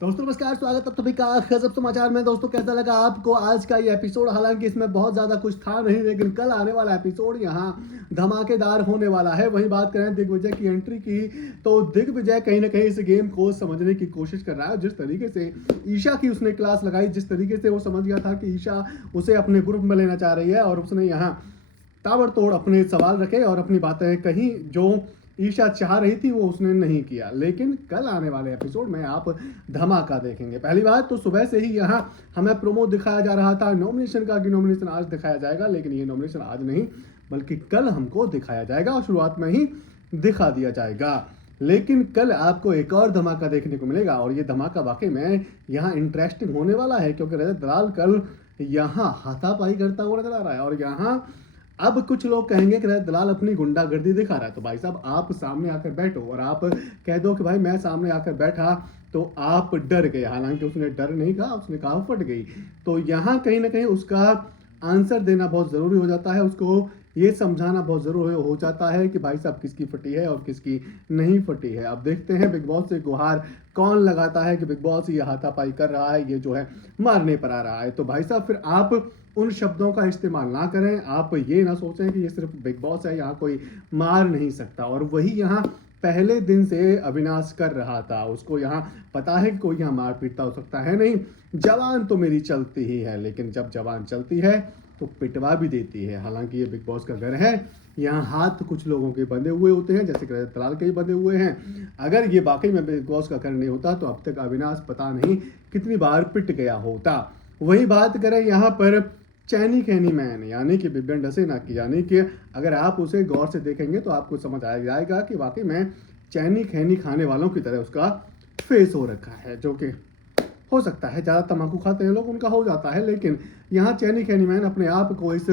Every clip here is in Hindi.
दोस्तों नमस्कार, स्वागत है सभी का गजब समाचार में। दोस्तों कैसा लगा आपको आज का ये एपिसोड? हालांकि इसमें बहुत ज़्यादा कुछ था नहीं, लेकिन कल आने वाला एपिसोड यहाँ धमाकेदार होने वाला है। वही बात करें दिग्विजय की एंट्री की, तो दिग्विजय कहीं ना कहीं इस गेम को समझने की कोशिश कर रहा है। जिस तरीके से ईशा की उसने क्लास लगाई, जिस तरीके से वो समझ गया था कि ईशा उसे अपने ग्रुप में लेना चाह रही है, और उसने यहाँ ताबड़तोड़ अपने सवाल रखे और अपनी बातें कहीं जो ईशा चाह रही थी वो उसने नहीं किया। लेकिन कल आने वाले एपिसोड में आप धमाका देखेंगे। पहली बात तो सुबह से ही यहाँ हमें प्रोमो दिखाया जा रहा था नॉमिनेशन का, कि नॉमिनेशन आज दिखाया जाएगा, लेकिन ये नॉमिनेशन आज नहीं बल्कि कल हमको दिखाया जाएगा और शुरुआत में ही दिखा दिया जाएगा। लेकिन कल आपको एक और धमाका देखने को मिलेगा, और ये धमाका वाकई में यहाँ इंटरेस्टिंग होने वाला है, क्योंकि रजत दलाल कल यहाँ हाथापाई करता हुआ नजर आ रहा है। और यहाँ अब कुछ लोग कहेंगे कि दलाल अपनी गुंडागर्दी दिखा रहा है। तो भाई साहब, आप सामने आकर बैठो और आप कह दो कि भाई मैं सामने आकर बैठा, तो आप डर गए। हालांकि उसने डर नहीं कहा, उसने कहा फट गई। तो यहाँ कहीं ना कहीं उसका आंसर देना बहुत ज़रूरी हो जाता है, उसको ये समझाना बहुत ज़रूरी हो जाता है कि भाई साहब किसकी फटी है और किसकी नहीं फटी है। अब देखते हैं बिग बॉस से गुहार कौन लगाता है कि बिग बॉस ये हाथापाई कर रहा है, ये जो है मारने पर आ रहा है। तो भाई साहब फिर आप उन शब्दों का इस्तेमाल ना करें। आप ये ना सोचें कि ये सिर्फ बिग बॉस है, यहाँ कोई मार नहीं सकता। और वही यहाँ पहले दिन से अविनाश कर रहा था, उसको यहाँ पता है कि कोई यहाँ मार पीटता हो सकता है नहीं। जवान तो मेरी चलती ही है, लेकिन जब जवान चलती है तो पिटवा भी देती है। हालांकि ये बिग बॉस का घर है, यहाँ हाथ कुछ लोगों के बंधे हुए होते हैं, जैसे कि रजत दलाल के ही बंधे हुए हैं। अगर ये वाकई में बिग बॉस का घर नहीं होता तो अब तक अविनाश पता नहीं कितनी बार पिट गया होता। वही बात करें यहाँ पर चैनी खैनी मैन यानी कि बिबिन डसेना की, यानी कि अगर आप उसे गौर से देखेंगे तो आपको समझ आ जाएगा कि वाकई में चैनी खैनी खाने वालों की तरह उसका फेस हो रखा है। जो कि हो सकता है ज़्यादा तम्बाकू खाते हैं लोग, उनका हो जाता है, लेकिन यहाँ चैनी खैनी मैन अपने आप को इस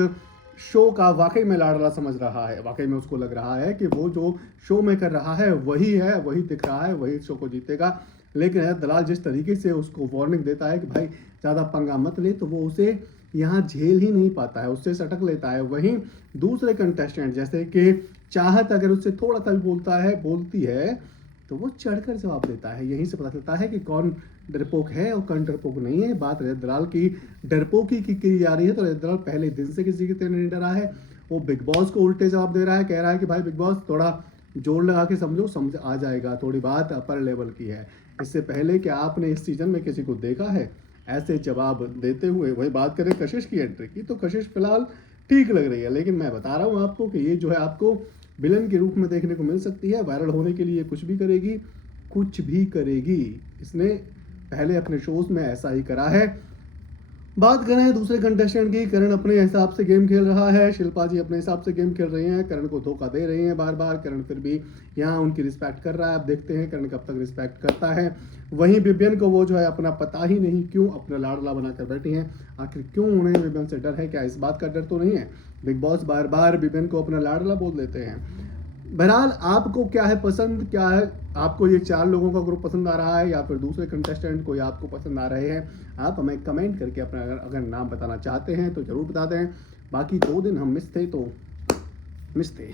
शो का वाकई में लाडला समझ रहा है। वाकई में उसको लग रहा है कि वो जो शो में कर रहा है वही है, वही दिख रहा है, वही शो को जीतेगा। लेकिन दलाल जिस तरीके से उसको वार्निंग देता है कि भाई ज़्यादा पंगा मत ले, तो वो उसे यहाँ झेल ही नहीं पाता है, उससे सटक लेता है। वहीं दूसरे कंटेस्टेंट जैसे कि चाहत अगर उससे थोड़ा सा भी बोलती है तो वो चढ़कर जवाब देता है। यहीं से पता चलता है कि कौन डरपोक है और कौन डरपोक नहीं है। बात रजत दलाल की डरपोकी की जा रही है, तो रजत दलाल पहले दिन से किसी के नहीं डरा है। वो बिग बॉस को उल्टे जवाब दे रहा है, कह रहा है कि भाई बिग बॉस थोड़ा जोर लगा के समझो, समझ आ जाएगा, थोड़ी बात अपर लेवल की है। इससे पहले कि आपने इस सीजन में किसी को देखा है ऐसे जवाब देते हुए। वही बात करें कशिश की एंट्री की, तो कशिश फिलहाल ठीक लग रही है, लेकिन मैं बता रहा हूँ आपको कि ये जो है आपको विलन के रूप में देखने को मिल सकती है। वायरल होने के लिए कुछ भी करेगी, कुछ भी करेगी। इसने पहले अपने शोज में ऐसा ही करा है। बात करें दूसरे कंटेस्टेंट की, करण अपने हिसाब से गेम खेल रहा है, शिल्पा जी अपने हिसाब से गेम खेल रही हैं, करण को धोखा दे रही हैं बार बार। करण फिर भी यहाँ उनकी रिस्पेक्ट कर रहा है। अब देखते हैं करण कब तक रिस्पेक्ट करता है। वहीं विभिन्न को वो जो है अपना पता ही नहीं क्यों अपना लाडला बनाकर बैठी हैं। आखिर क्यों उन्हें विभिन्न से डर है? क्या इस बात का डर तो नहीं है? बिग बॉस बार बार विभिन्न को अपना लाडला बोल देते हैं। बहरहाल आपको क्या है पसंद, क्या है आपको ये 4 लोगों का ग्रुप पसंद आ रहा है या फिर दूसरे कंटेस्टेंट कोई आपको पसंद आ रहे हैं? आप हमें कमेंट करके अपना अगर नाम बताना चाहते हैं तो ज़रूर बता दें। बाकी 2 दिन हम मिस थे तो मिस थे।